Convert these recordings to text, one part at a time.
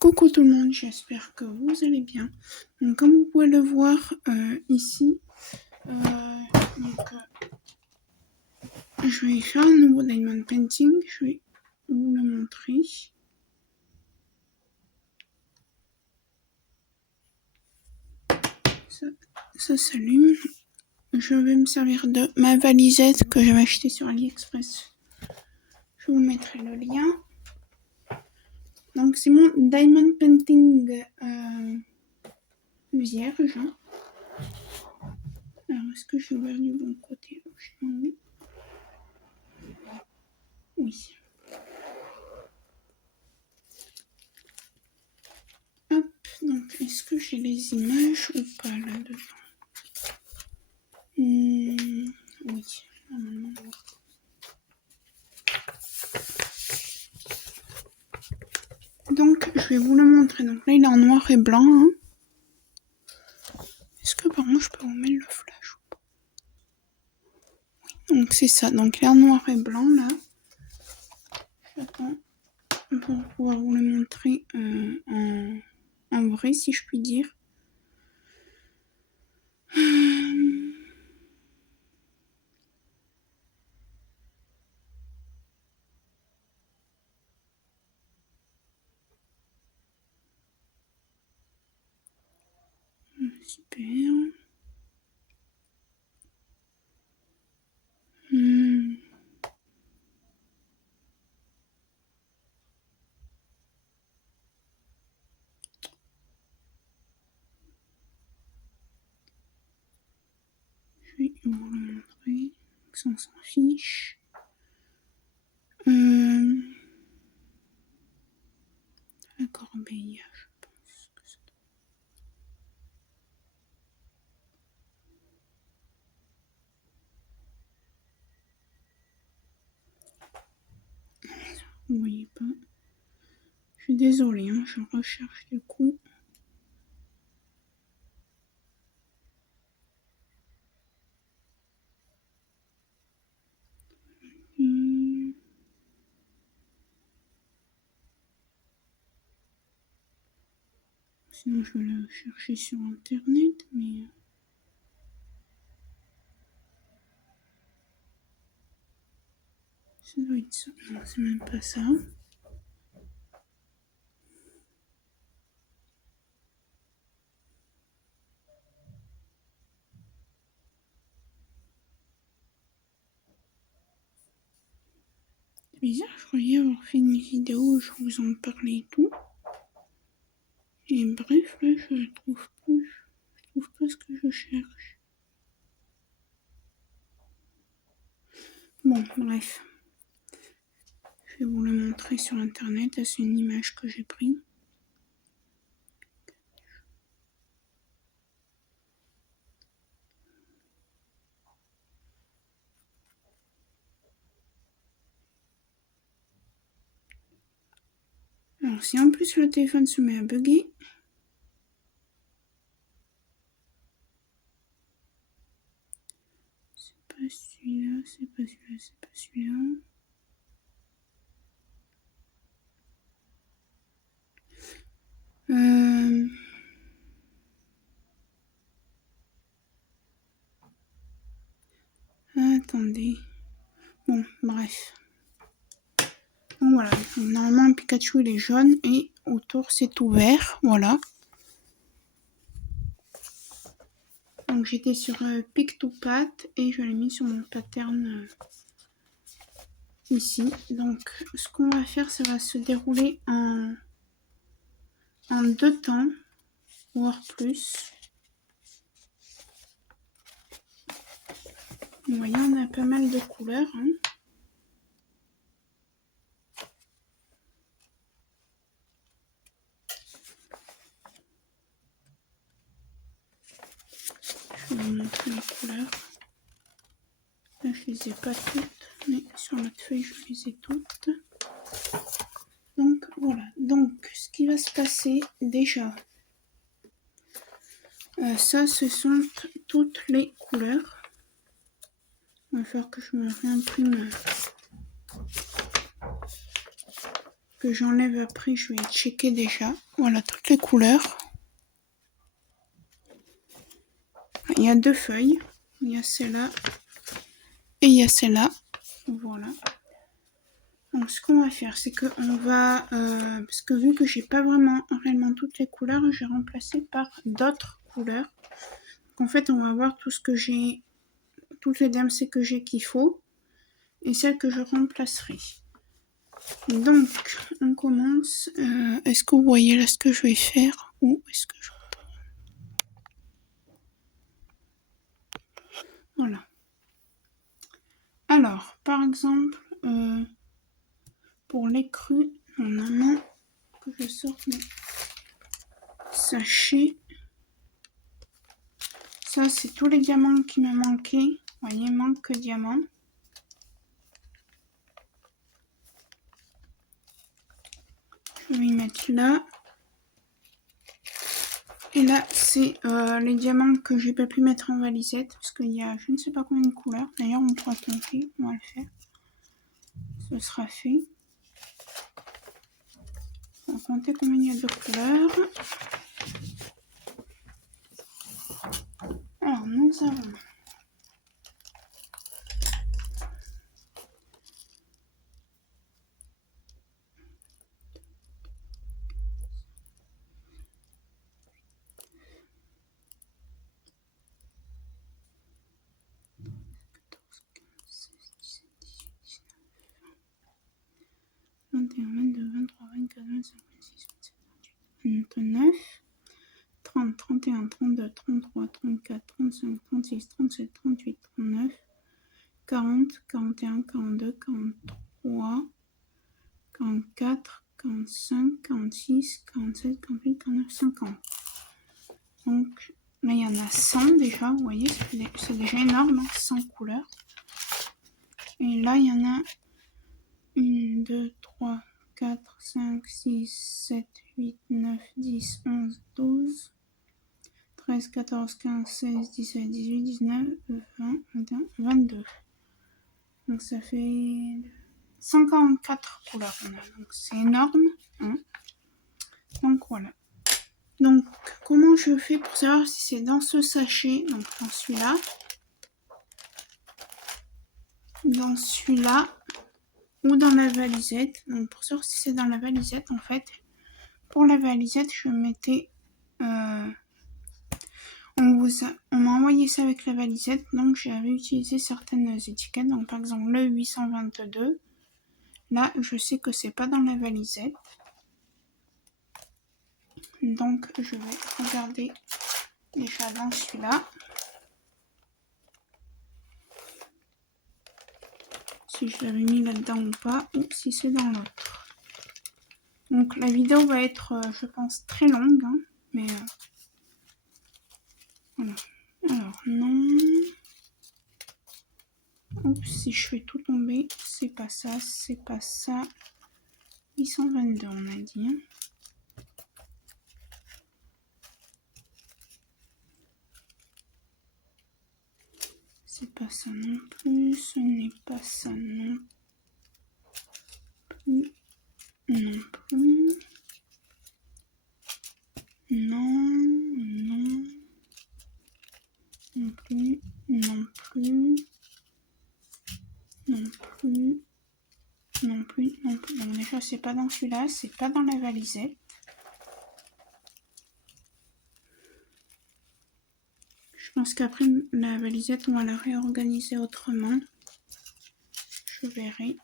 Coucou tout le monde, j'espère que vous allez bien. Donc, comme vous pouvez le voir ici, je vais faire un nouveau diamond painting. Je vais vous le montrer. Ça s'allume. Je vais me servir de ma valisette que j'avais achetée sur AliExpress. Je vous mettrai le lien. Donc c'est mon diamond painting vierge. Alors est-ce que je vais ouvert du bon côté? Oui. Oui. Hop, donc est-ce que j'ai les images ou pas là-dedans? Oui, normalement oui. Donc je vais vous le montrer. Donc là il est en noir et blanc. Hein. Est-ce que par contre je peux vous mettre le flash ou pas? Oui, donc c'est ça. Donc il est en noir et blanc là. J'attends pour pouvoir vous le montrer en vrai si je puis dire. Super. Je vais vous le montrer. Ça, on s'en fiche. La corbeille, je pense que ça doit... Vous voyez pas. Je suis désolée, hein, je recherche du coup. Sinon je vais le chercher sur internet, mais... Ça doit être ça. Non, c'est même pas ça. C'est bizarre, je croyais avoir fait une vidéo où je vous en parlais et tout. Et bref, là, je ne trouve plus. Je trouve pas ce que je cherche. Bon, bref. Je vais vous le montrer sur internet. Là, c'est une image que j'ai prise. Alors, si en plus le téléphone se met à bugger, c'est pas celui-là, c'est pas celui-là, c'est pas celui-là. Attendez. Bon, bref. Donc voilà, normalement Pikachu il est jaune et autour c'est tout vert, voilà. Donc j'étais sur Pick to Pat et je l'ai mis sur mon pattern ici. Donc ce qu'on va faire, ça va se dérouler en 2 temps, voire plus. Vous voyez, on a pas mal de couleurs. Hein. Je vais vous montrer les couleurs. Là, je les ai pas toutes, mais sur notre feuille, je les ai toutes. Donc, voilà. Donc, ce qui va se passer, déjà, ça, ce sont toutes les couleurs. Il va falloir que je me réimprime, que que j'enlève après, je vais checker déjà. Voilà, toutes les couleurs. Il y a 2 feuilles. Il y a celle-là et il y a celle-là. Voilà. Donc ce qu'on va faire, c'est qu'on va... parce que vu que j'ai pas vraiment réellement toutes les couleurs, j'ai remplacé par d'autres couleurs. Donc en fait, on va voir tout ce que j'ai... Toutes les DMC que j'ai qu'il faut. Et celles que je remplacerai. Donc, on commence. Est-ce que vous voyez là ce que je vais faire? Ou est-ce que je... Voilà. Alors, par exemple, pour les crus, on a main que je sorte mes sachets. Ça, c'est tous les diamants qui me manquaient. Vous voyez, manque que diamants. Je vais y mettre là. Et là, c'est les diamants que j'ai pas pu mettre en valisette. Parce qu'il y a je ne sais pas combien de couleurs. D'ailleurs, on pourra compter. On va le faire. Ce sera fait. On va compter combien il y a de couleurs. Alors, nous avons... Vingt-neuf, 30, 31, 32, 33, 34, 35, 36, 37, 38, 39, 40, 41, 42, 43, 44, 45, 46, 47, 48, 49, 50. Donc là, il y en a 100 déjà, vous voyez, c'est déjà énorme, 100 couleurs. Et là, il y en a 1, 2, 3, 4, 5, 6, 7, 8, 9, 10, 11, 12, 13, 14, 15, 16, 17, 18, 19, 20, 21, 22. Donc ça fait 144 couleurs. Donc c'est énorme. Hein. Donc voilà. Donc comment je fais pour savoir si c'est dans ce sachet, donc dans celui-là, ou dans la valisette. Donc pour savoir si c'est dans la valisette, en fait, pour la valisette, je mettais... on m'a envoyé ça avec la valisette, donc j'avais utilisé certaines étiquettes. Donc par exemple le 822, là je sais que c'est pas dans la valisette. Donc je vais regarder déjà dans celui-là. Si je l'avais mis là-dedans ou pas, ou si c'est dans l'autre. Donc la vidéo va être, je pense, très longue, hein, mais voilà. Alors non. Oups, si je fais tout tomber, c'est pas ça, c'est pas ça. 822 on a dit. Hein. C'est pas ça non plus, ce n'est pas ça non plus, non plus, non, non, non plus, non plus, non plus, non plus, non plus. Donc déjà c'est pas dans celui-là, c'est pas dans la valisette. Je pense qu'après la valisette, on va la réorganiser autrement. Je verrai.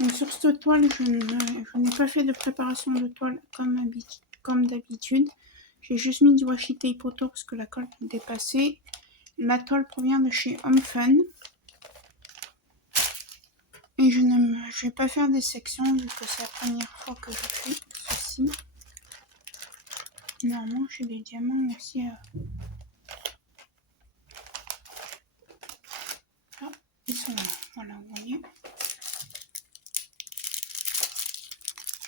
Donc sur cette toile, je n'ai pas fait de préparation de toile comme d'habitude. J'ai juste mis du washi tape autour parce que la colle dépassait. La toile provient de chez Home Fun. Et je ne vais pas faire des sections vu que c'est la première fois que je fais ceci. Normalement, j'ai des diamants aussi. Ah, ils sont là. Voilà, vous voyez.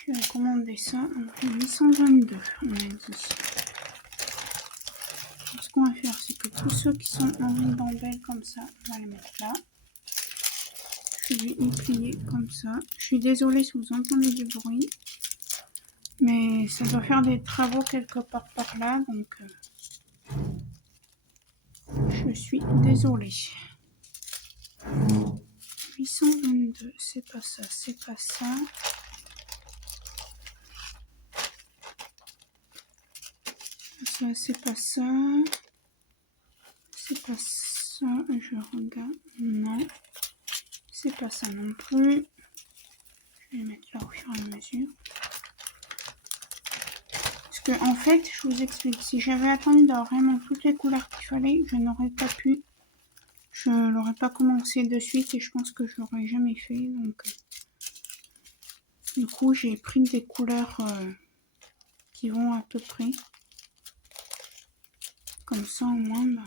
Je vais commander ça en 822, on a dit. Ce qu'on va faire, c'est que tous ceux qui sont en ribambelle comme ça, on va les mettre là. je vais y plier comme ça. Je suis désolée si vous entendez du bruit. Mais ça doit faire des travaux quelque part par là, donc je suis désolée. 822, c'est pas ça, c'est pas ça. Ça, c'est pas ça. C'est pas ça, je regarde. Non. C'est pas ça non plus. Je vais mettre là au fur et à mesure. Parce que, en fait, je vous explique, si j'avais attendu d'avoir vraiment toutes les couleurs qu'il fallait, je n'aurais pas pu. Je l'aurais pas commencé de suite et je pense que je l'aurais jamais fait. Donc, du coup, j'ai pris des couleurs qui vont à peu près. Comme ça, au moins, bah,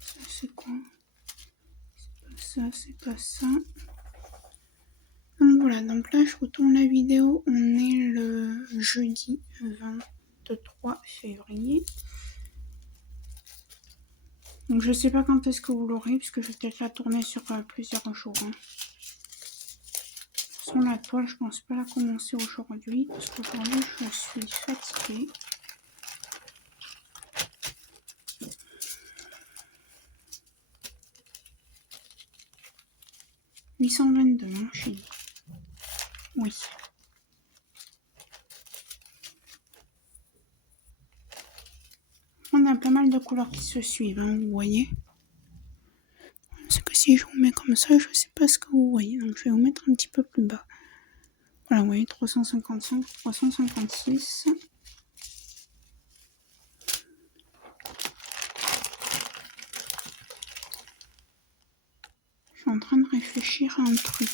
ça, c'est quoi? C'est pas ça, c'est pas ça. Donc voilà, donc là je retourne la vidéo, on est le jeudi 23 février. Donc je sais pas quand est-ce que vous l'aurez, puisque je vais peut-être la tourner sur plusieurs jours. Hein. De toute façon la toile, je pense pas la commencer aujourd'hui, parce qu'aujourd'hui je suis fatiguée. « 822, hein, je dis. Oui. On a pas mal de couleurs qui se suivent, hein, vous voyez. C'est que si je vous mets comme ça, je sais pas ce que vous voyez, donc je vais vous mettre un petit peu plus bas. Voilà, vous voyez, 355, 356. Je suis en train de réfléchir à un truc.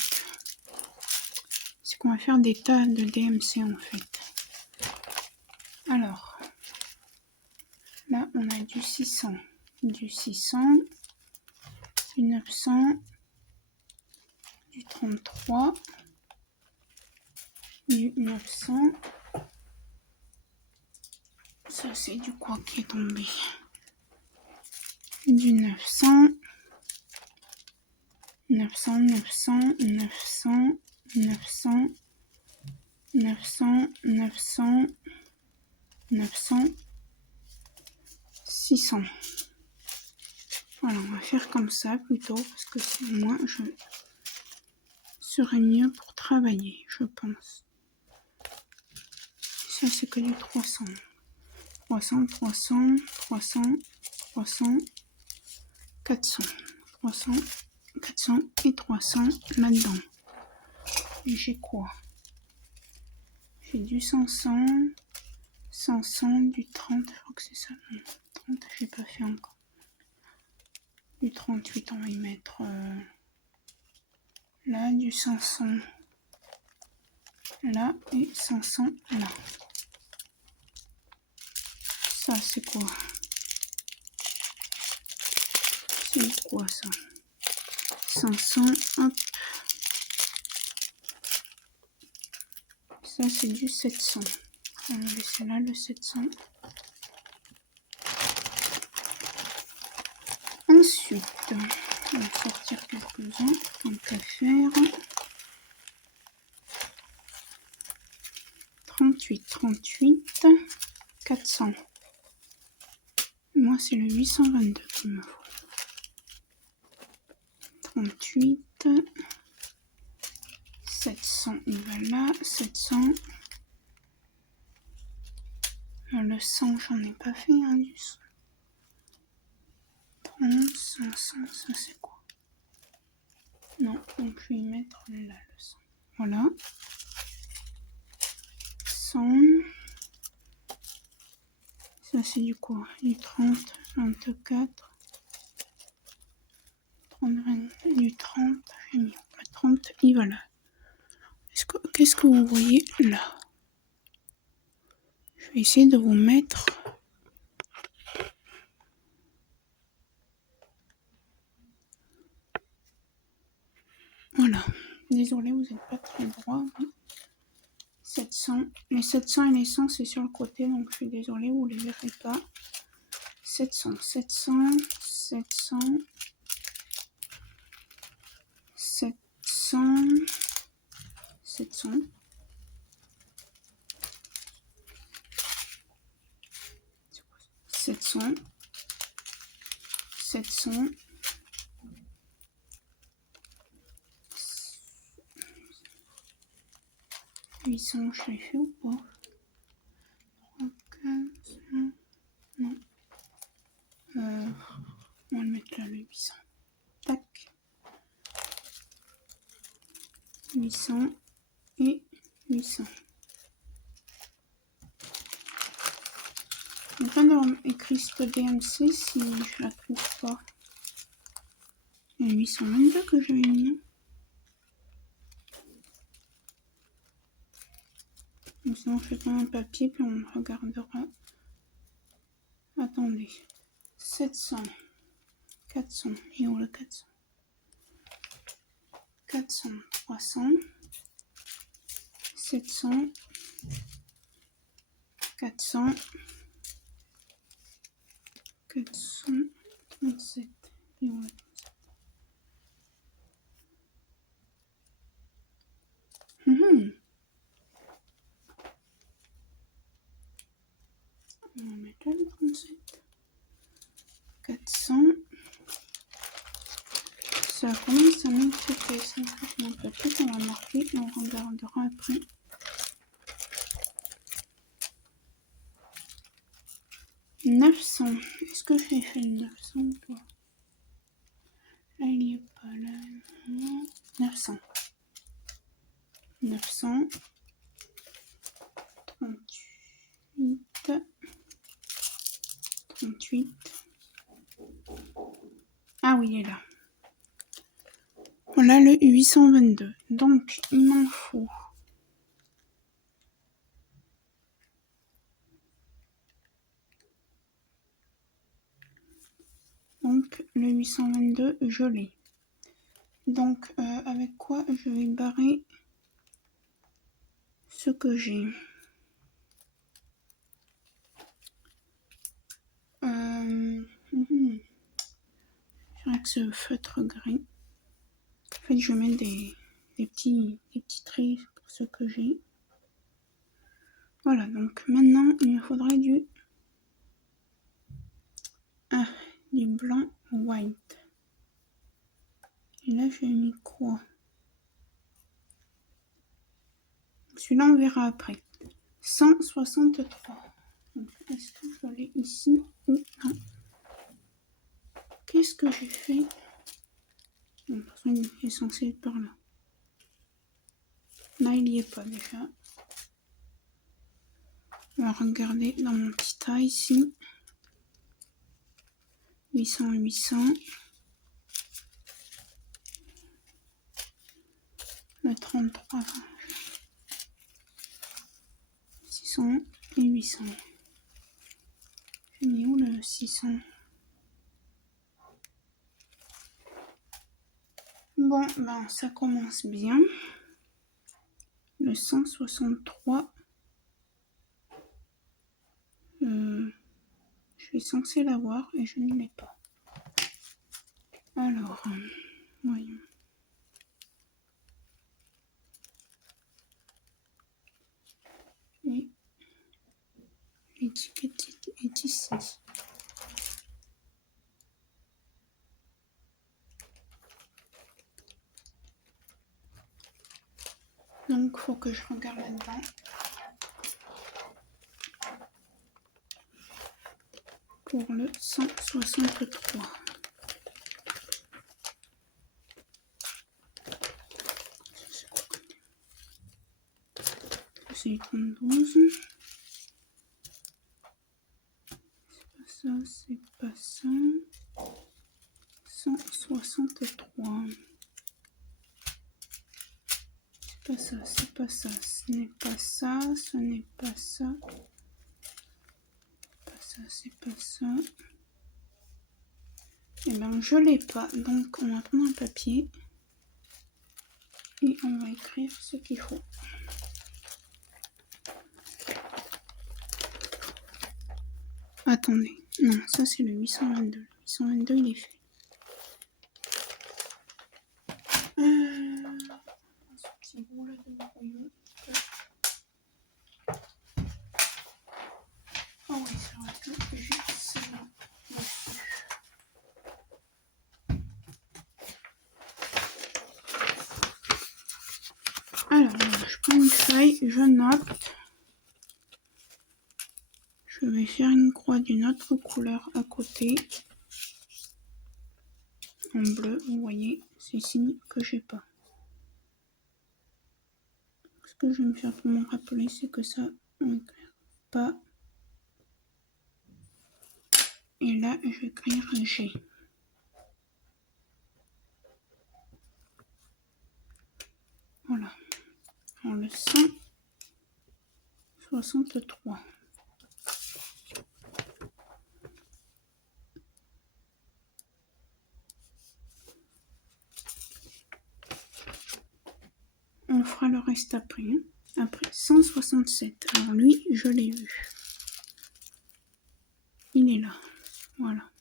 C'est qu'on va faire des tas de DMC en fait. Alors, là on a du 600, du 600, du 900, du 33, du 900. Ça c'est du quoi qui est tombé? Du 900, 900, 900, 900, 900, 900, 900, 900, 600. Voilà, on va faire comme ça plutôt, parce que c'est moins, je serai mieux pour travailler, je pense. Ça, c'est que du 300. 300, 300, 300, 300, 400. 300, 400 et 300 là-dedans. Et j'ai quoi? J'ai du 500, 500, du 30, je crois que c'est ça. Non, 30, j'ai pas fait encore. Du 38, on va y mettre là, du 500 là et 500 là. Ça, c'est quoi? C'est quoi ça? 500, hop. Ça, c'est du 700. On va laisser là le 700. Ensuite, on va sortir quelques-uns. On peut faire 38, 38, 400. Moi, c'est le 822 qu'il me faut. 38, 700, il va là, 700. Le 100, j'en ai pas fait, hein, du 100. 30, 500, ça c'est quoi? Non, donc je vais y mettre là le 100. Voilà. 100. Ça c'est du quoi? Du 30, 24. 30, 20, du 30. J'ai mis 30, il va là. Qu'est-ce que vous voyez là? Je vais essayer de vous mettre... Voilà. Désolée, vous n'êtes pas très droit. 700. Les 700 et les 100, c'est sur le côté, donc je suis désolée, vous ne les verrez pas. 700, 700, 700, 700, 700. 700, 700, 800, je l'ai fait ou pas? 3, 15, non. On va le mettre là, le 800. Tac. 800 et 800. Je vais pas d'avoir écrit cette BMC si je la trouve pas. Il y a 822 que j'avais mis. Donc sinon, je fais comme un papier, puis on regardera. Attendez. 700. 400. Et où le 400? 400. 300. 700. 400. 437. Et où le 37? On va mettre là le 37. 400. Ça commence à m'inquiéter. Ça un peu plus, on va marquer et on regardera après. « 900. Est-ce que j'ai fait le 900 ou pas? Là, il n'y est pas. Là, 900. 900. 38. 38. Ah oui, il est là. Voilà le 822. Donc, il m'en faut. Donc, le 822, je l'ai. Donc, avec quoi je vais barrer ce que j'ai. Avec ce feutre gris. En fait, je mets des petits traits pour ce que j'ai. Voilà, donc maintenant, il me faudrait du blanc white. Et là, j'ai mis quoi? Celui-là, on verra après. 163. Donc, est-ce que je l'ai ici ou non? Qu'est-ce que j'ai fait? Bon, de toute façon, il est censé être par là. Là, il n'y est pas déjà. On va regarder dans mon petit tas ici. 800, 800. Le 33. 600 et 800. J'ai mis où le 600? Bon, ben ça commence bien. Le 163. Je suis censée l'avoir et je ne l'ai pas. Alors, voyons. Et l'étiquette est ici. Donc, il faut que je regarde là-dedans. Pour le 163. C'est 32. C'est pas ça. 163. C'est pas ça, c'est pas ça. Ce n'est pas ça, ce n'est pas ça. C'est pas ça. Et ben je l'ai pas. Donc on va prendre un papier. Et on va écrire ce qu'il faut. Attendez. Non, ça c'est le 822. Le 822, il est fait. Ce petit bout là de brouillon. Oh oui, c'est vrai que j'ai celle-là dessus. Alors, je prends une feuille, je note. Je vais faire une croix d'une autre couleur à côté. En bleu, vous voyez, c'est signe que j'ai pas. Ce que je vais me faire pour m'en rappeler, c'est que ça ne écrire pas. Et là, je vais écrire G. Voilà. Alors le 163. On fera le reste après. Hein. Après 167. Alors lui, je l'ai vu. Il est là. Voilà.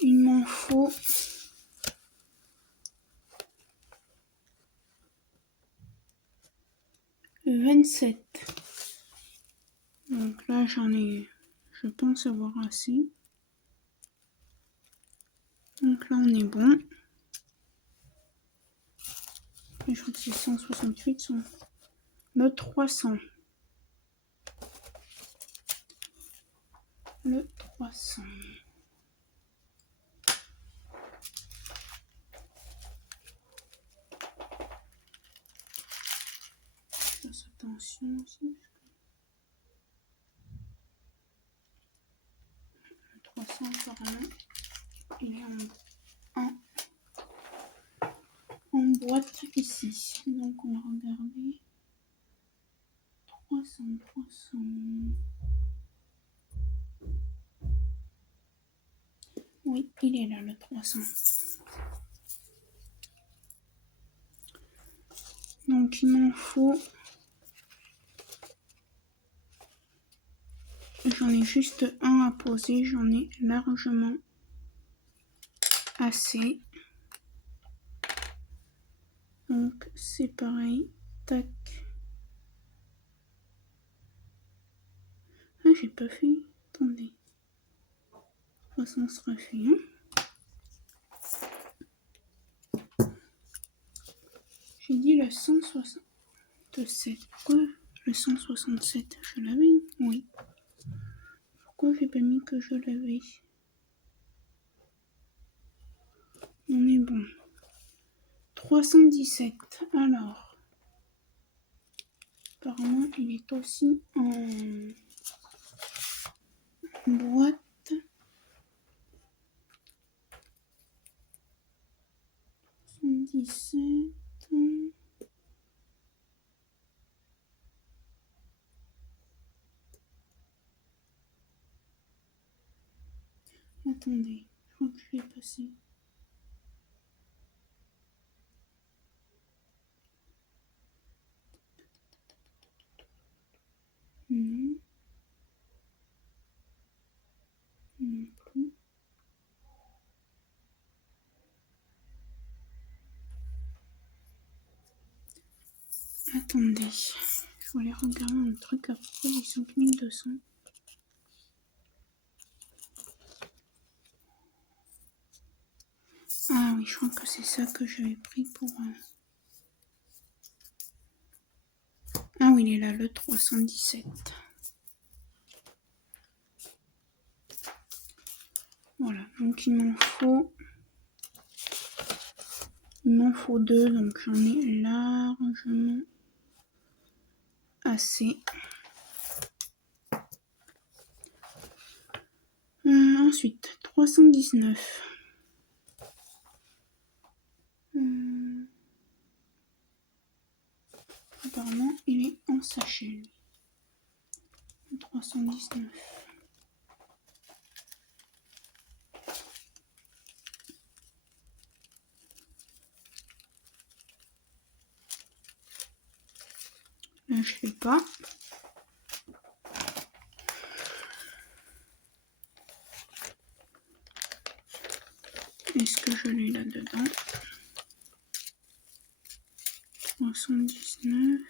Il m'en faut 27. Donc là, j'en ai, je pense avoir assez. Donc là, on est bon. Et je crois que c'est 168. Le 300. Le 300. Je fasse attention aussi. Le 300, apparemment, il est en boîte ici. Donc on va regarder. 300. Oui, il est là, le 300. Donc il m'en faut... J'en ai juste un à poser, j'en ai largement assez. Donc c'est pareil. Tac. Ah, j'ai pas fait. Attendez. De toute façon, sera fait. Hein. J'ai dit le 167. Pourquoi le 167? Je l'avais? Oui. Pourquoi j'ai pas mis que je l'avais? On est bon. 317. Alors. Apparemment, il est aussi en boîte. 17. Attendez, je crois que je vais passer. Non. Non plus. Attendez, je voulais regarder un truc à propos des 5200. Ah oui, je crois que c'est ça que j'avais pris pour... Ah oui, il est là, le 317. Voilà, donc il m'en faut... Il m'en faut deux, donc j'en ai largement assez. Ensuite, 319. Apparemment, il est en sachet, lui. 319. Là, je fais pas. Est-ce que je l'ai là-dedans? 319.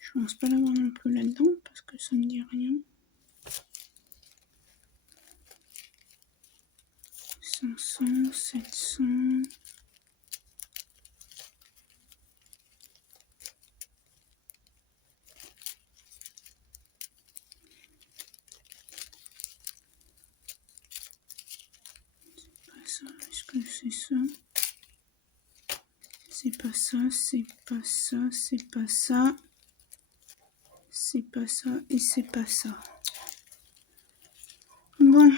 Je pense pas l'avoir non plus là-dedans parce que ça me dit rien. 500, 700. Est-ce que c'est ça? C'est pas ça, c'est pas ça, c'est pas ça. C'est pas ça et c'est pas ça. Bon.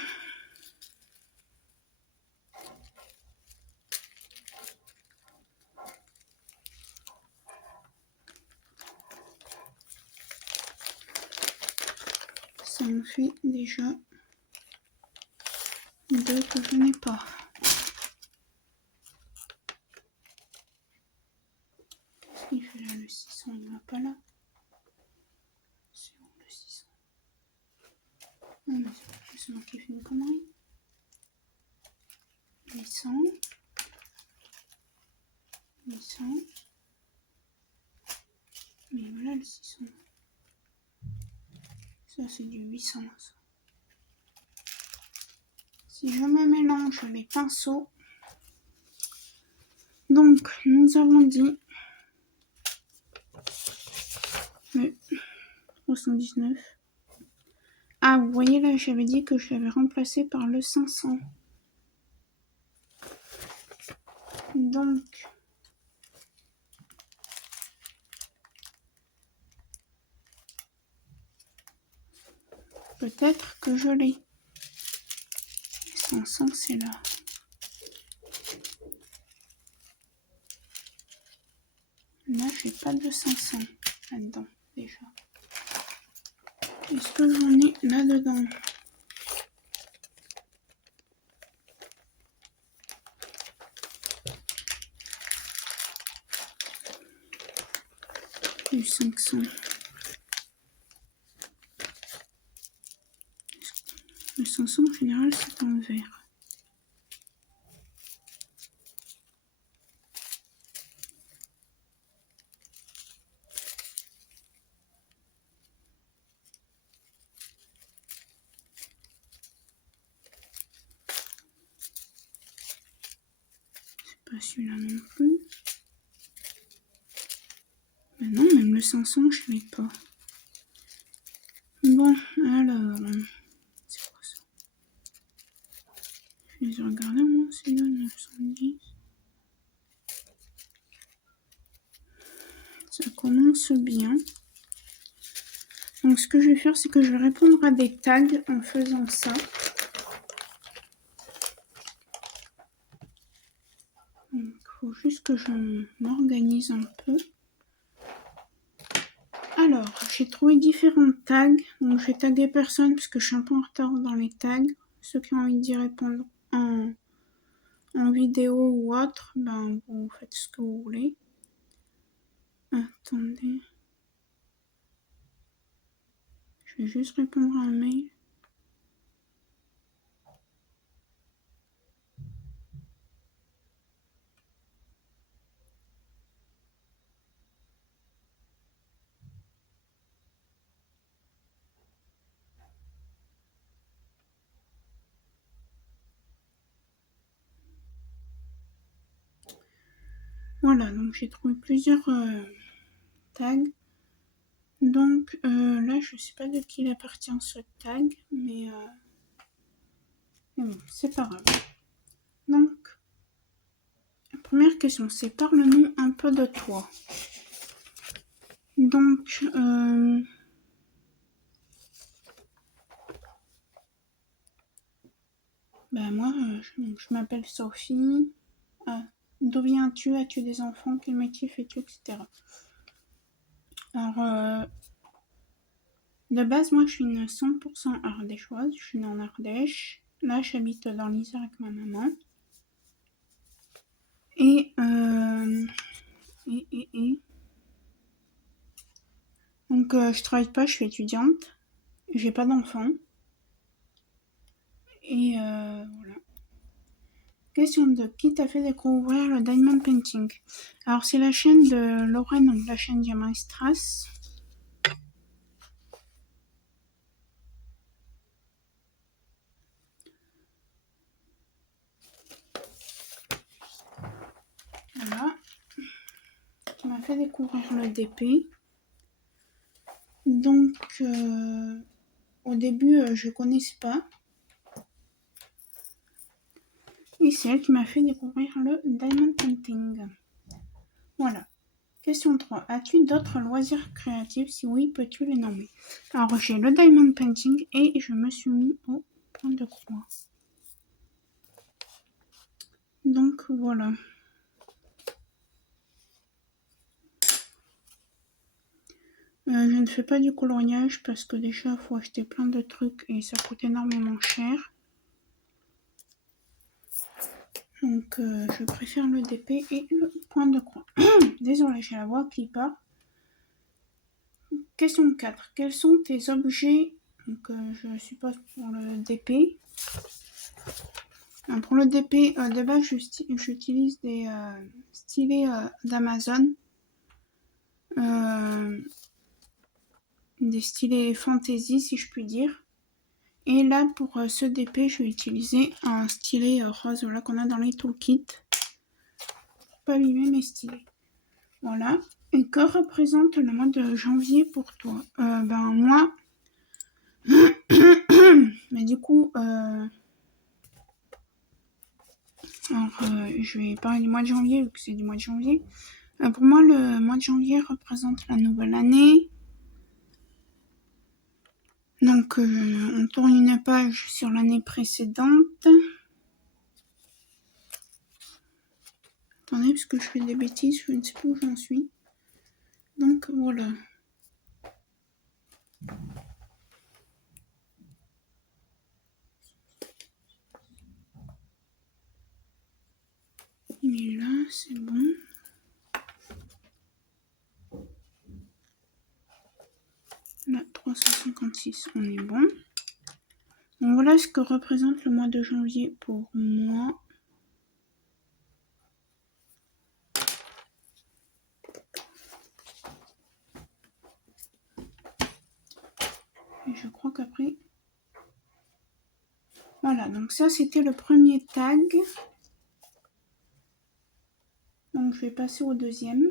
Ça me fait déjà 2 que je n'ai pas. Il fait là le 600, il ne va pas là. C'est où le 600? Non mais c'est moi qui ai fait une connerie. 800. 800. Mais voilà le 600. Ça c'est du 800. Ça. Si je me mélange les pinceaux. Donc nous avons dit le 319. Ah, vous voyez là, j'avais dit que je l'avais remplacé par le 500. Donc, peut-être que je l'ai. 500, c'est là. Là, j'ai pas de 500 là-dedans, déjà. Est-ce que j'en ai là-dedans? Du 500. Le 500, en général, c'est en vert. C'est pas celui-là non plus. Mais non, même le 500, je l'ai pas. Bon, alors... C'est quoi ça? Je les ai regardés, moi, c'est là, 910. Ça commence bien. Donc ce que je vais faire, c'est que je vais répondre à des tags en faisant ça. Il faut juste que je m'organise un peu. Alors, j'ai trouvé différents tags. Donc je vais taguer personne parce que je suis un peu en retard dans les tags. Ceux qui ont envie d'y répondre en vidéo ou autre, ben vous faites ce que vous voulez. Attendez. Je vais juste répondre à un mail. Voilà, donc j'ai trouvé plusieurs tags. Donc là, je ne sais pas de qui il appartient ce tag, mais bon, c'est pas grave. Donc, la première question, c'est parle-nous un peu de toi. Donc, ben moi, je m'appelle Sophie. D'où viens-tu? As-tu des enfants? Quel métier fais-tu? Etc. Alors, de base, moi, je suis une 100% ardéchoise. Je suis née en Ardèche. Là, j'habite dans l'Isère avec ma maman. Et Donc, je travaille pas, je suis étudiante. J'ai pas d'enfant. Et voilà. Question 2. Qui t'a fait découvrir le diamond painting? Alors, c'est la chaîne de Lorraine, donc la chaîne Diamant Strass. Voilà. Qui m'a fait découvrir le DP. Donc, au début, je connaissais pas. Et c'est elle qui m'a fait découvrir le diamond painting. Voilà. Question 3. As-tu d'autres loisirs créatifs? Si oui, peux-tu les nommer? Alors, j'ai le diamond painting et je me suis mis au point de croix. Donc, voilà. Je ne fais pas du coloriage parce que déjà, il faut acheter plein de trucs et ça coûte énormément cher. Donc, je préfère le DP et le point de croix. Désolée, j'ai la voix qui part. Question 4. Quels sont tes objets? Donc, je suppose pour le DP. Pour le DP, de base, j'utilise des stylets d'Amazon. Des stylets fantasy, si je puis dire. Et là, pour ce DP, je vais utiliser un stylet rose voilà, qu'on a dans les toolkits. Pour pas abîmer mes stylets. Voilà. Et que représente le mois de janvier pour toi? Ben moi... Mais du coup... Alors, je vais parler du mois de janvier, vu que c'est du mois de janvier. Pour moi, le mois de janvier représente la nouvelle année. Donc, on tourne une page sur l'année précédente. Attendez, parce que je fais des bêtises, je ne sais plus où j'en suis. Donc, voilà. Mais là, c'est bon. Là, 356, on est bon. Donc, voilà ce que représente le mois de janvier pour moi. Et je crois qu'après... Voilà, donc ça, c'était le premier tag. Donc, je vais passer au deuxième.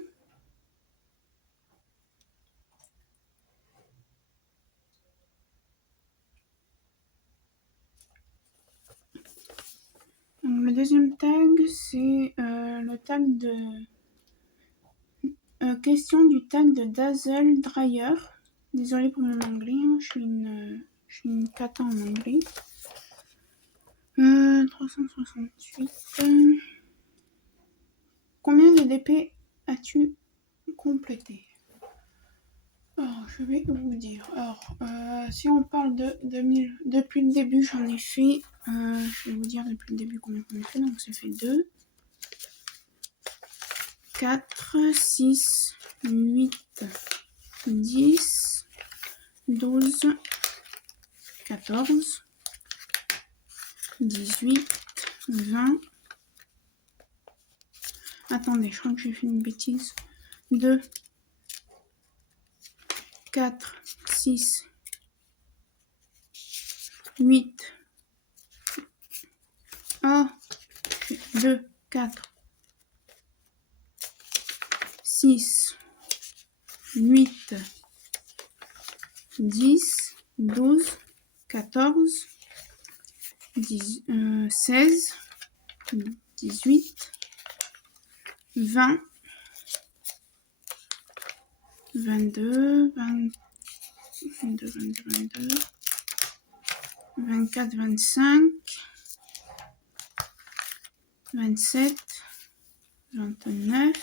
Donc, le deuxième tag, c'est le tag de... question du tag de Dazzle Dryer. Désolée pour mon anglais, hein, je suis une cata en anglais. 368. Combien de DP as-tu complété? Alors, je vais vous dire. Alors, si on parle de 2000, depuis le début, j'en ai fait. Je vais vous dire depuis le début combien j'en ai fait. Donc, ça fait 2, 4, 6, 8, 10, 12, 14, 18, 20. Attendez, je crois que j'ai fait une bêtise. 2, 4, 6, 8. Oh, 2, 4, 6, 8, 10, 12, 14, 16, 18, 20, 22, 24, 25, 27, 29,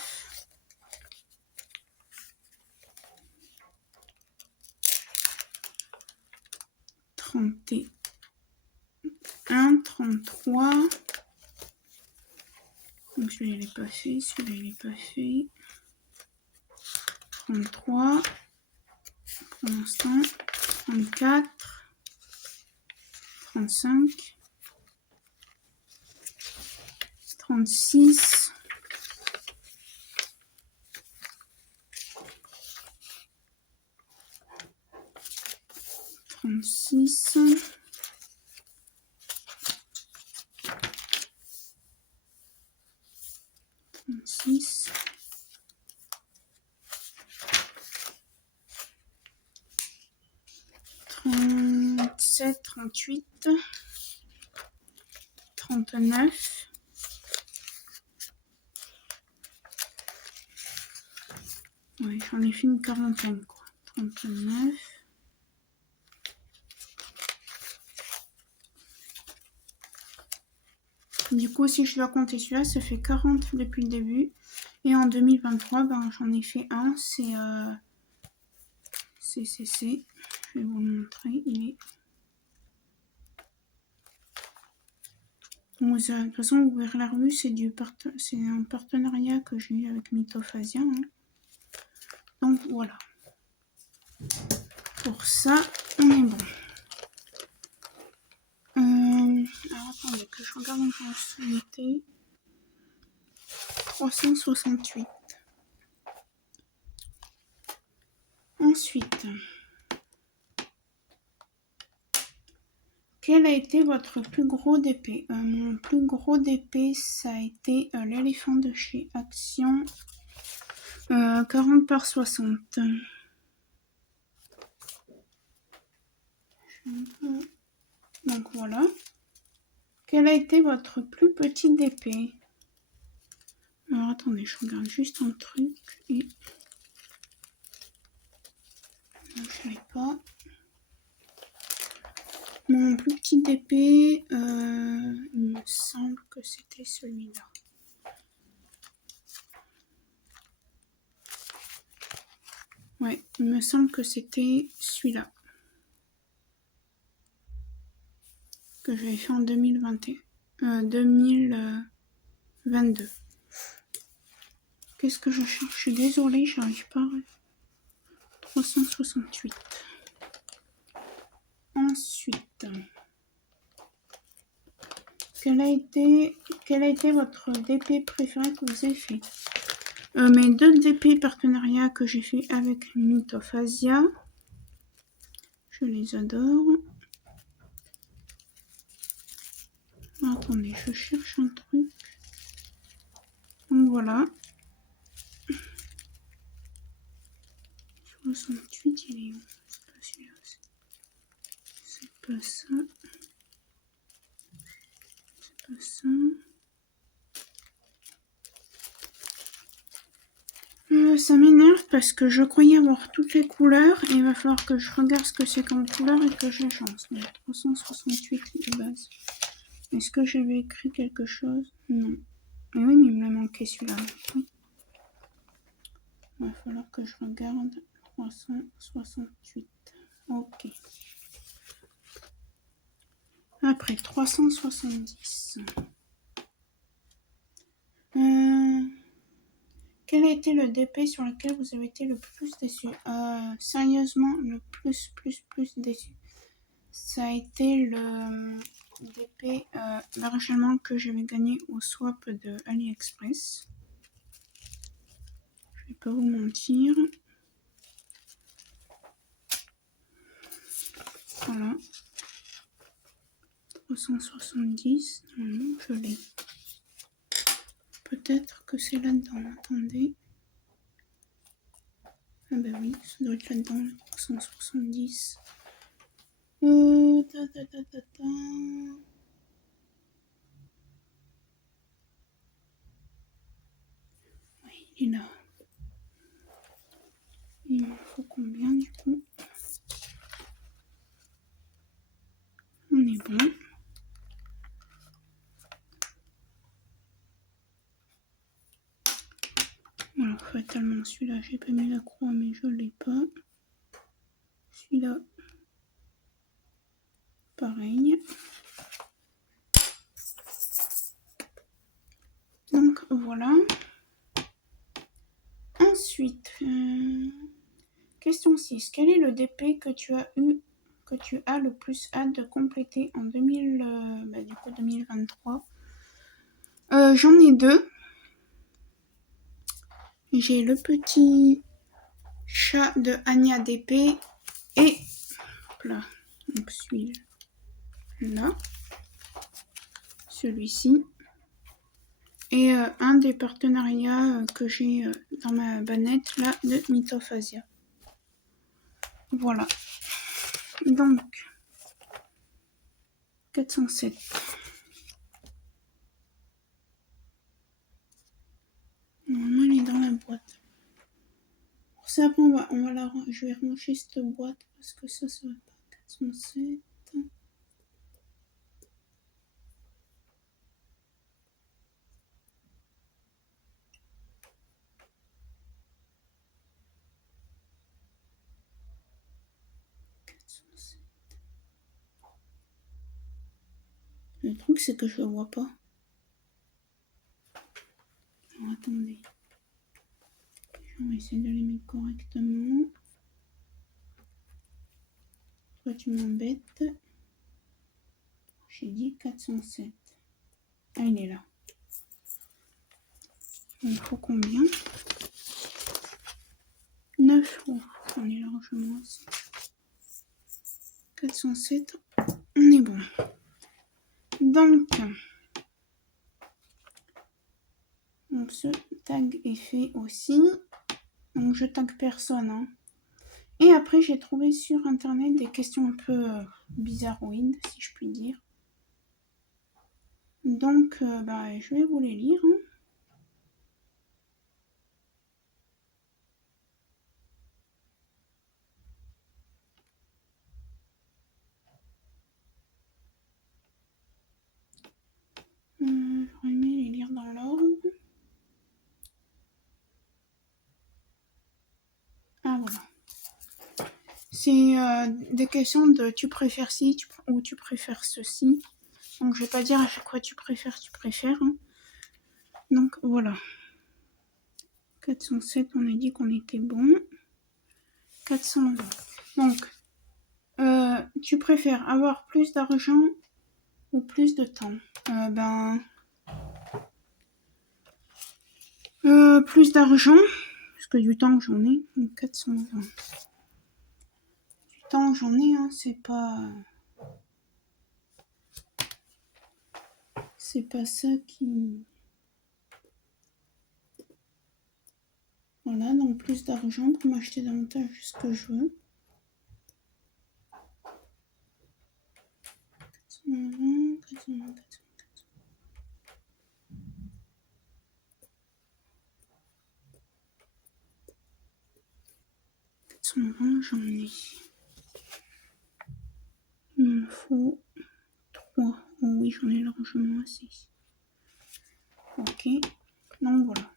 31, 33. Donc celui-là il n'est pas fait, celui-là il n'est pas fait. 33, pour l'instant. 34, 35, 36, 36, 36, 37, 38, 39, ouais, j'en ai fait une quarantaine, quoi. 39, du coup, si je dois compter celui-là, ça fait 40 depuis le début. Et en 2023, ben, j'en ai fait un, c'est CCC. Je vais vous le montrer. Il est... Donc, de toute façon, vous verrez la revue, c'est un partenariat que j'ai eu avec Mythophasia. Hein. Donc voilà. Pour ça, on est bon. Alors attendez, que je regarde encore la noté. 368. Ensuite, quel a été votre plus gros DP? Mon plus gros DP, ça a été l'éléphant de chez Action. 40 par 60. Donc voilà. Quel a été votre plus petit DP? Alors attendez, je regarde juste un truc. Et... je l'ai pas. Mon plus petit DP, il me semble que c'était celui-là. Ouais, il me semble que c'était celui-là. Que j'avais fait en 2022. Qu'est-ce que je cherche? Je suis désolée, j'arrive pas. 368. Ensuite, quel a été votre DP préféré que vous avez fait? Mes 2 DP partenariats que j'ai fait avec Mythophasia. Je les adore. Attendez, je cherche un truc. Donc voilà. 68, il est où? C'est pas celui-là. C'est pas ça. C'est pas ça. Ça m'énerve parce que je croyais avoir toutes les couleurs et il va falloir que je regarde ce que c'est comme couleur et que je les change. 368 de base. Est-ce que j'avais écrit quelque chose? Non. Et oui, mais il me manquait celui-là. Oui. Il va falloir que je regarde. 368. Ok. Après, 370. Quel a été le DP sur lequel vous avez été le plus déçu? Sérieusement, le plus déçu. Ça a été le DP largement que j'avais gagné au swap de AliExpress. Je vais pas vous mentir. Voilà. 370. Normalement, je l'ai. Peut-être que c'est là-dedans. Attendez. Ah bah oui, ça doit être là-dedans. 370. Oui, il est là. Il me faut combien du coup? On est bon. Alors fatalement celui-là, j'ai pas mis la croix mais je l'ai pas. Celui-là, pareil. Donc voilà. Ensuite, Question 6. Quel est le DP que tu as le plus hâte de compléter en 2023? J'en ai deux. J'ai le petit chat de Anya DP et là, donc celui-là, celui-ci, et un des partenariats que j'ai dans ma bannette là de Mythophasia. Voilà. Donc 407. Normalement, il est dans la boîte. Pour ça, après, je vais ranger cette boîte parce que ça va pas. 407. Le truc, c'est que je le vois pas. Alors, attendez. Je vais essayer de les mettre correctement. Toi, tu m'embêtes. J'ai dit 407. Ah, il est là. Il faut combien? 9. Oh, on est largement assez. 407. On est bon. Donc, ce tag est fait aussi. Donc, je tag personne. Hein. Et après, j'ai trouvé sur internet des questions un peu bizarroïdes, si je puis dire. Donc, je vais vous les lire. Hein. J'aurais aimé les lire dans l'ordre. Ah, voilà. C'est des questions de tu préfères ci ou tu préfères ceci. Donc, je vais pas dire à chaque fois tu préfères. Hein. Donc, voilà. 407, on a dit qu'on était bon. 420. Donc, tu préfères avoir plus d'argent ou plus de temps? Plus d'argent, parce que du temps j'en ai. Donc 420. Du temps j'en ai, hein, c'est pas ça qui... Voilà, donc plus d'argent pour m'acheter davantage ce que je veux. 420, 420, 420, j'en ai. Il me faut 3. Oh oui, j'en ai largement assez. Ok, donc voilà.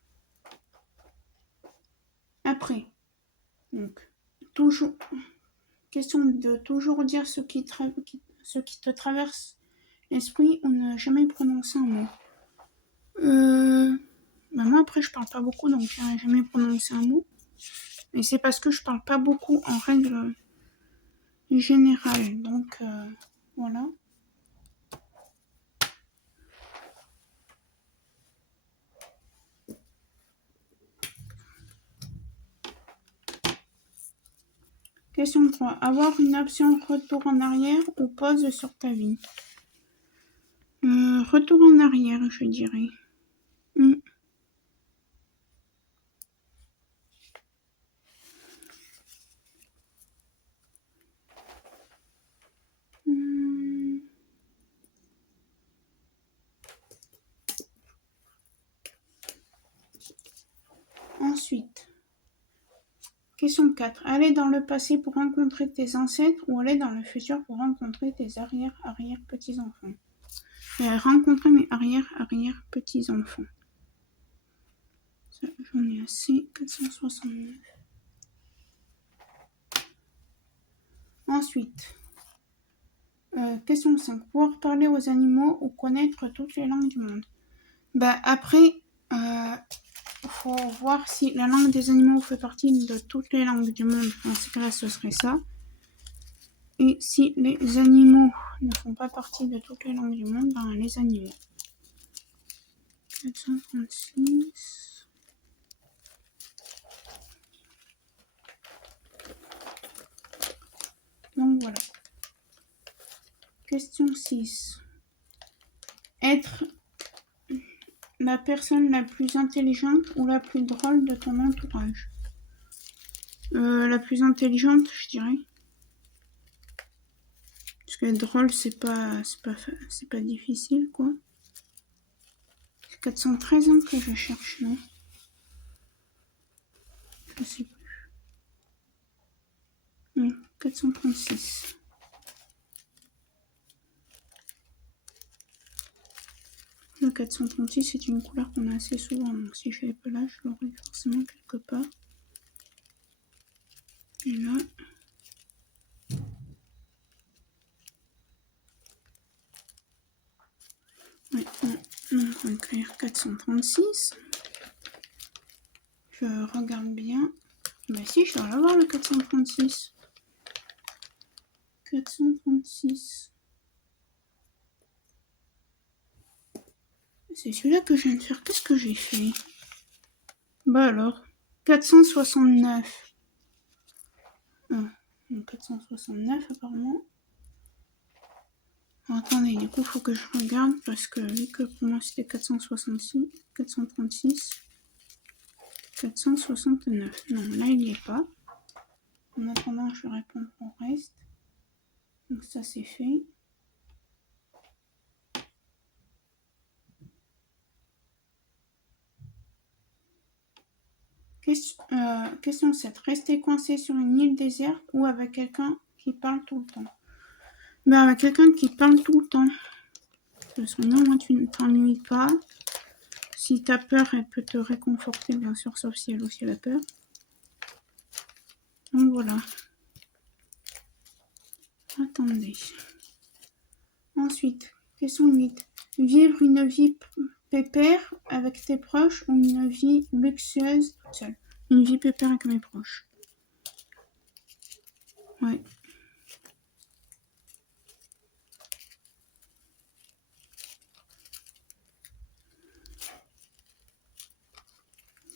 Après, donc, toujours, question de toujours dire ce qui te traverse l'esprit ou ne jamais prononcer un mot. Moi après je parle pas beaucoup donc je n'ai jamais prononcé un mot. Et c'est parce que je parle pas beaucoup en règle générale. Donc voilà. Question 3. Avoir une option retour en arrière ou pause sur ta vie? Retour en arrière, je dirais. Ensuite, question 4. Aller dans le passé pour rencontrer tes ancêtres ou aller dans le futur pour rencontrer tes arrière-petits-enfants? Rencontrer mes arrière-petits-enfants. Ça, j'en ai assez. 469. Ensuite, question 5. Pouvoir parler aux animaux ou connaître toutes les langues du monde? Après, faut voir si la langue des animaux fait partie de toutes les langues du monde. Dans ce cas-là, ce serait ça. Et si les animaux ne font pas partie de toutes les langues du monde, ben les animaux. 436. Donc voilà. Question 6. Être la personne la plus intelligente ou la plus drôle de ton entourage? La plus intelligente, je dirais. Parce que être drôle, c'est pas difficile, quoi. C'est 413 ans que je cherche, non? Je sais plus. Non, 436. Le 436, c'est une couleur qu'on a assez souvent. Donc si je l'avais pas là, je l'aurais forcément quelque part. Et là. Ouais, donc on va écrire 436. Je regarde bien. Bah si, je dois l'avoir le 436. 436. C'est celui-là que je viens de faire. Qu'est-ce que j'ai fait? Bah alors, 469. Ah, 469 apparemment. Oh, attendez, du coup, il faut que je regarde parce que vu que pour moi c'était 466, 436, 469. Non, là il n'y est pas. En attendant, je vais répondre au reste. Donc ça c'est fait. Question 7. Rester coincé sur une île déserte ou avec quelqu'un qui parle tout le temps? Ben avec quelqu'un qui parle tout le temps. Parce que non, moi tu ne t'ennuies pas. Si t'as peur, elle peut te réconforter, bien sûr, sauf si elle aussi a peur. Donc voilà. Attendez. Ensuite, question 8. Vivre une vie pépère avec tes proches ou une vie luxueuse toute seule? Une vie pépère avec mes proches. Ouais.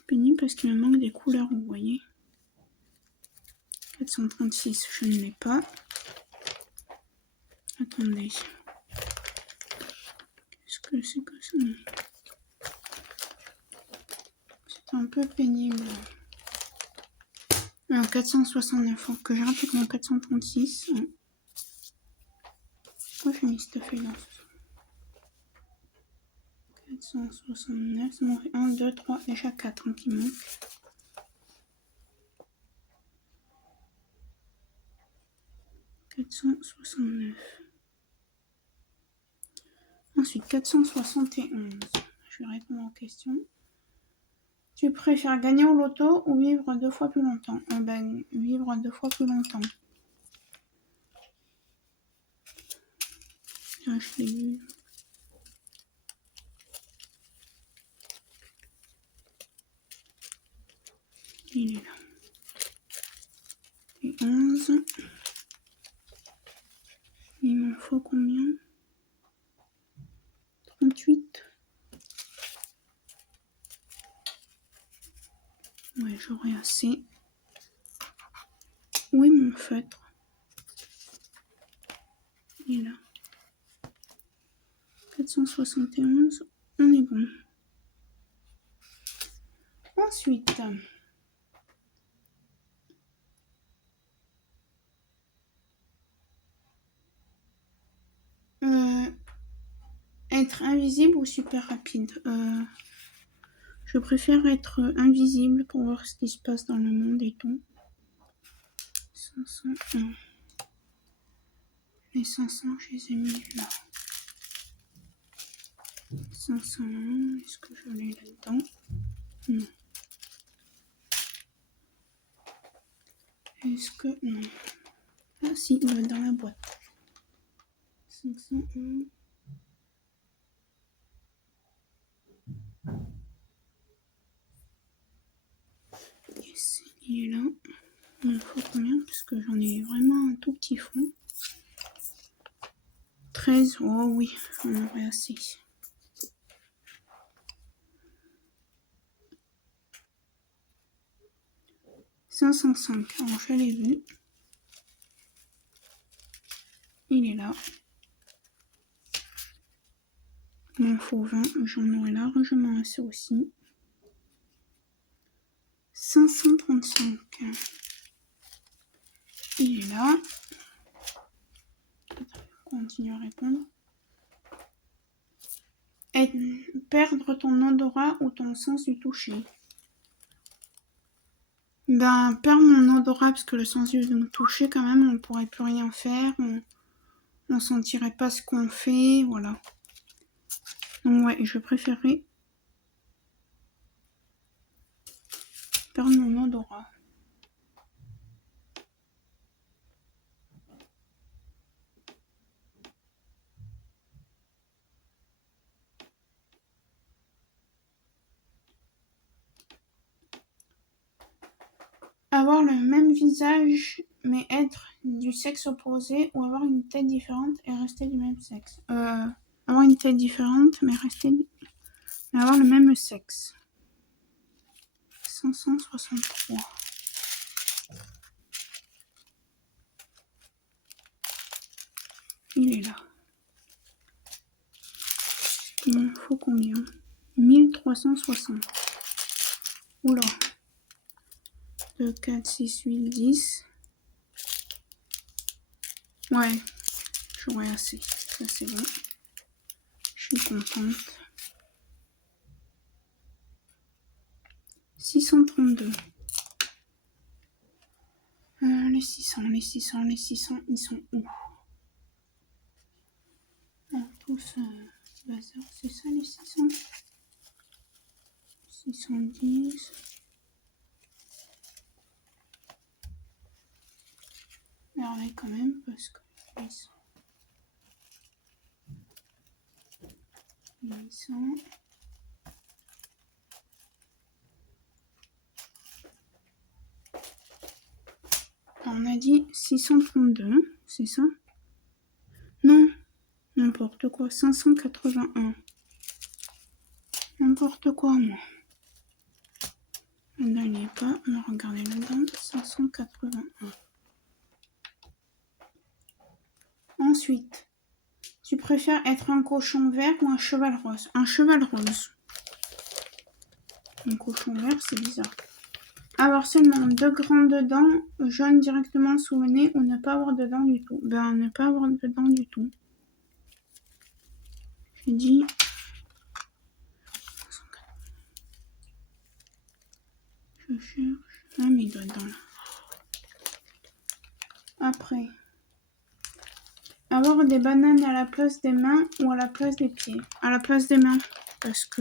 Pénible parce qu'il me manque des couleurs, vous voyez. 436, je ne l'ai pas. Attendez. Qu'est-ce que c'est que ça? C'est un peu pénible. Alors, 469, faut que je rappelle mon 436. Pourquoi j'ai mis cette feuille-là? 469, ça m'en fait 1, 2, 3, déjà 4 qui manquent. « 469. Ensuite, 471. Je vais répondre aux questions. Tu préfères gagner au loto ou vivre 2 fois plus longtemps? Ben, vivre 2 fois plus longtemps. Là, je l'ai vu. Il est là. Et 11. Il m'en faut combien? 38. Ouais, j'aurai assez. Où est mon feutre? Il est là. 471. On est bon. Ensuite. Être invisible ou super rapide? Je préfère être invisible pour voir ce qui se passe dans le monde et tout. 501. Les 500, je les ai mis là. 501, est-ce que je l'ai là-dedans? Non. Est-ce que... Non. Ah si, il va être dans la boîte. 501. Il m'en faut combien? Parce que j'en ai vraiment un tout petit fond. 13, oh oui, on aurait assez. « 505, alors je l'ai vu. Il est là. Il m'en faut 20, j'en aurai largement assez aussi. 535. Il est là. Continue à répondre. Perdre ton odorat ou ton sens du toucher. Ben, perdre mon odorat parce que le sens du toucher, quand même, on pourrait plus rien faire. On sentirait pas ce qu'on fait, voilà. Donc ouais, je préférerais perdre mon odorat. Avoir le même visage mais être du sexe opposé ou avoir une tête différente et rester du même sexe. Avoir une tête différente mais avoir le même sexe. 563. Il est là. Il m'en faut combien? 1360. Oula. 2, 4, 6, 8, 10. Ouais, j'aurais assez. Ça, c'est bon. Je suis contente. 632. Les 600, ils sont où? Alors, tous bazar, c'est ça les 600? 610. Regardez quand même parce que 800. 800. Alors, on a dit 632, c'est ça? Non, n'importe quoi, 581. N'importe quoi, moi. Là, il n'y est pas. On va regarder là-dedans. 581. Ensuite, tu préfères être un cochon vert ou un cheval rose? Un cheval rose. Un cochon vert, c'est bizarre. Avoir seulement 2 grandes dents jaunes directement sous le nez ou ne pas avoir de dents du tout. Ben, ne pas avoir de dents du tout. J'ai dit... Je cherche... Ah, mais il doit être dans là. Après... Avoir des bananes à la place des mains ou à la place des pieds? À la place des mains. Parce que...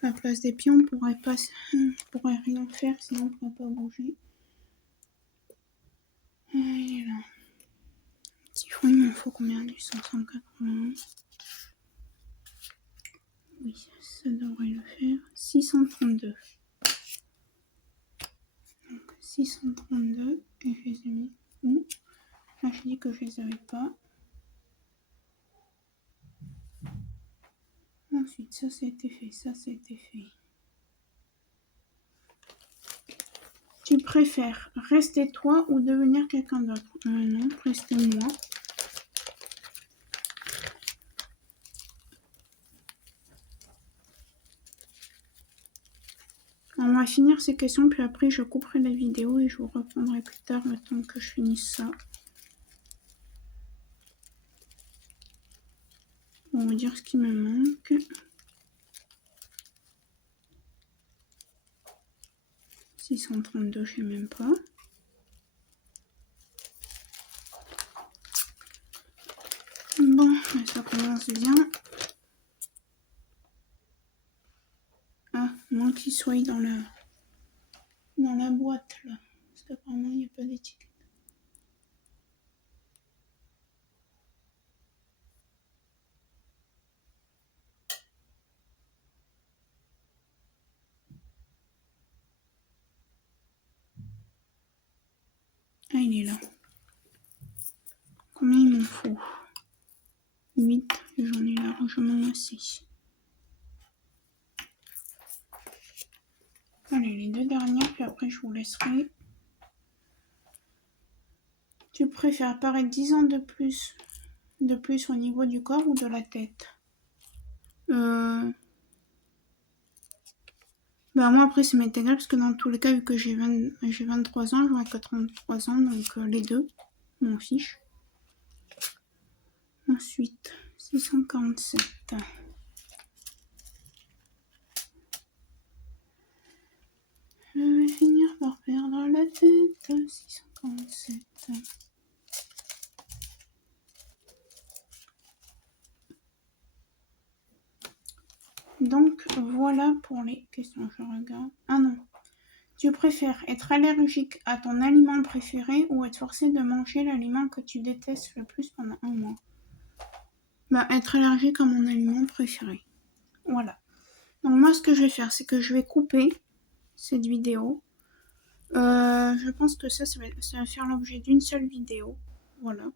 À la place des pieds, on pourrait rien faire, sinon on ne pourrait pas bouger. Il est là. Petit fond, il m'en faut combien du 580? Oui, ça devrait le faire. 632. Donc 632, et je les ai mis où? Là, je dis que je les avais pas. Ensuite, ça été fait, ça été fait. Tu préfères rester toi ou devenir quelqu'un d'autre? Non, rester moi. On va finir ces questions, puis après je couperai la vidéo et je vous reprendrai plus tard le temps que je finisse ça. Pour vous dire ce qui me manque. 632, je sais même pas. Bon, ça commence bien. Ah, moins qu'il soit dans la boîte là. Parce qu'apparemment il n'y a pas d'étiquette. Ah, il est là. Combien il m'en faut? 8, j'en ai largement assez. Allez, les 2 dernières, puis après je vous laisserai. Tu préfères paraître 10 ans de plus au niveau du corps ou de la tête? Bah moi après ça m'est égal parce que dans tous les cas vu que j'ai 23 ans, j'aurai que 33 ans, donc les deux, m'en fiche. Ensuite, 647. Je vais finir par perdre la tête. 647. Donc voilà pour les questions. Je regarde. Ah non. Tu préfères être allergique à ton aliment préféré ou être forcé de manger l'aliment que tu détestes le plus pendant un mois? Bah, être allergique à mon aliment préféré. Voilà. Donc moi, ce que je vais faire, c'est que je vais couper cette vidéo. Je pense que ça va faire l'objet d'une seule vidéo. Voilà.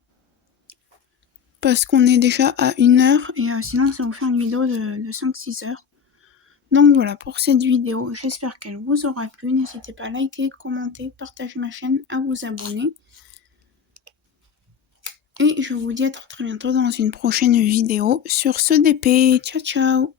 Parce qu'on est déjà à 1 heure et sinon, ça va vous faire une vidéo de 5-6 heures. Donc voilà pour cette vidéo, j'espère qu'elle vous aura plu. N'hésitez pas à liker, commenter, partager ma chaîne, à vous abonner. Et je vous dis à très bientôt dans une prochaine vidéo sur ce DP. Ciao ciao!